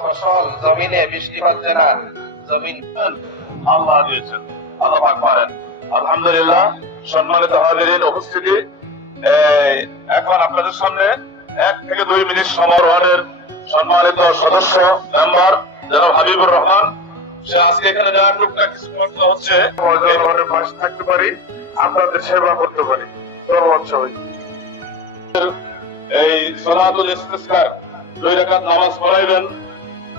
ফসল, জমিনে বৃষ্টিপাত যেন জমিন আল্লাহ দিয়েছেন। আল্লাহ পাক পারেন। আলহামদুলিল্লাহ, সম্মানিত উপস্থিতি। এখন আপনাদের সামনে এক থেকে দুই মিনিট সম্মানিত সদস্য, মেম্বার, জনাব হাবিবুর রহমান। সে আজকে এখানে যারা টুকটাক কিছু করতে হচ্ছে পাশে থাকতে পারি, আপনাদের সেবা করতে পারি। এই সলাতুল ইস্তিসকার, দুই রাকাত নামাজ পড়াইবেন।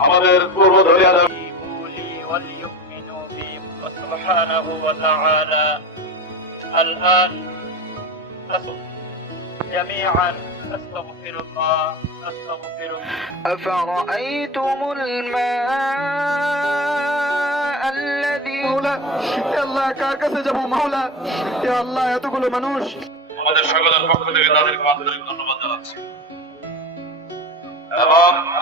আমাদের পূর্ব ধরিয়া يستجيبوا لي وليؤمنوا بي سبحانه وتعالى الآن أصب جميعا أستغفر الله أستغفر الله أفرأيتم الماء الذي মাওলা এ আল্লাহ কার কাছে যাব মাওলা এ আল্লাহ এতগুলো মানুষ আমাদের সকলের পক্ষ থেকে তাদেরকে আন্তরিক ধন্যবাদ জানাচ্ছি এবং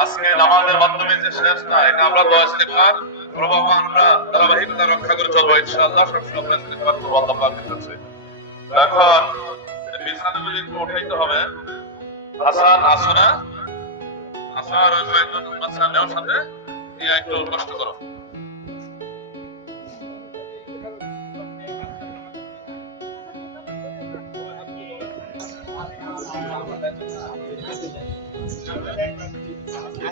আজকে নামাজের মাধ্যমে যে শেষ না, এটা আমরা দোয়া ইস্তেগফার প্রভাব আমরা ধারাবাহিকতা রক্ষা করে চলবো, ইনশাআল্লাহ, সবসময় আমরা ইস্তেগফার করব আল্লাহ পাকের কাছে এখন বিছানাগুলি একটু উঠাইতে হবে। হাসান আসনা আসা আর ওই কয়েকজন বাচ্চা নেওয়ার সাথে ইয়া একটু কষ্ট করো।